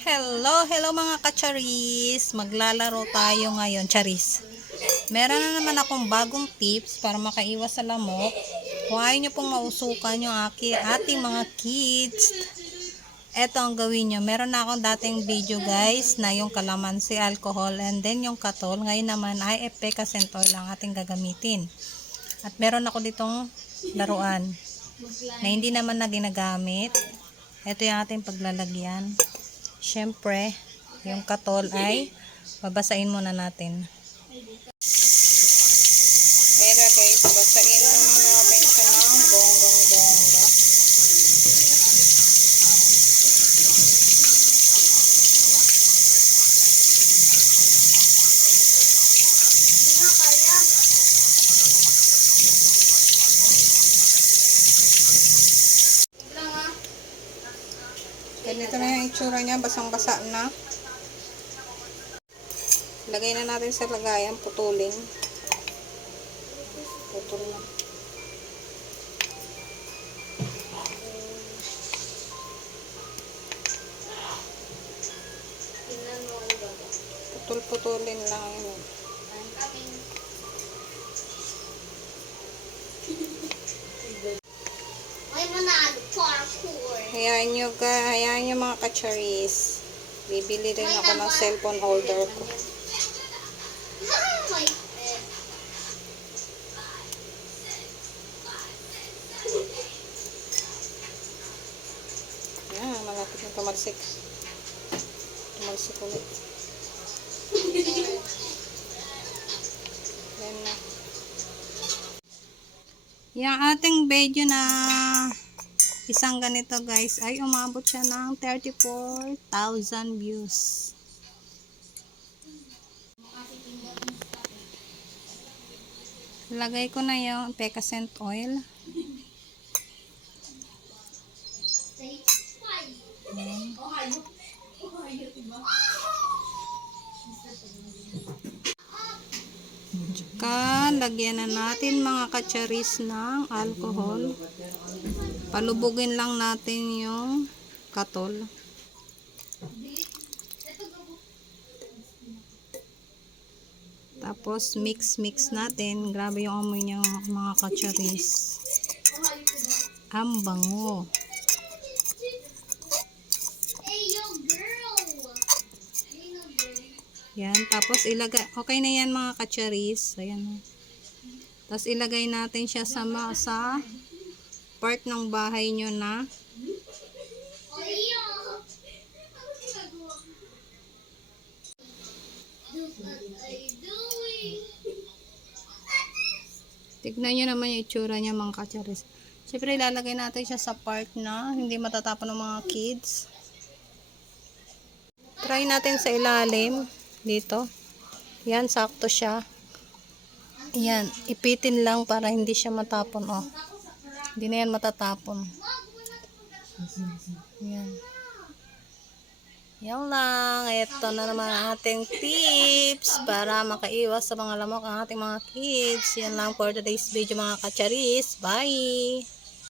Hello, hello mga kacharis. Maglalaro tayo ngayon, charis. Meron na naman akong bagong tips para makaiwas sa lamok. Ayaw nyo pong mausukan yung aki, ating mga kids, eto ang gawin nyo. Meron na akong dating video guys na yung kalamansi, alcohol, and then yung katol. Ngayon naman ay epecacent oil ang ating gagamitin. At meron ako ditong laruan na hindi naman na ginagamit. Ito yung ating paglalagyan. Siyempre, yung katol ay babasain muna natin. Pero guys, basain muna natin siya ng bonggang-bongga. Ganito na yung itsura niya, basang-basa na. Lagay na natin sa lagayan, putulin. Putol na. Putul-putulin lang yun. Hayaan nyo, ga, hayaan nyo mga kacharis. Bibili rin ako ng cellphone holder ko. Yan, malapit na tumalsik. Tumalsik ulit. Yan na. Yung ating video na isang ganito guys ay umabot siya ng 34,000 views. Lagay ko na yung pecascent oil. Tsaka, lagyan na natin mga katsaris ng alcohol. Palubugin lang natin yung katol. Tapos, mix-mix natin. Grabe yung amoy niya mga katsaris. Ang bango. Yan. Tapos, ilagay. Okay na yan mga katsaris. Ayan. Tapos, ilagay natin siya sa, sa part ng bahay nyo na. Tignan nyo naman yung itsura niya mga kacharis. Siyempre ilalagay natin siya sa part na hindi matatapon ng mga kids. Try natin sa ilalim. Dito. Yan, sakto siya. Yan, ipitin lang para hindi siya matapon. Oh. Hindi na yan matatapon. Yan. Yan lang. Ito na naman ating tips para makaiwas sa mga lamok ang ating mga kids. Yan lang for today's video mga kacharis. Bye!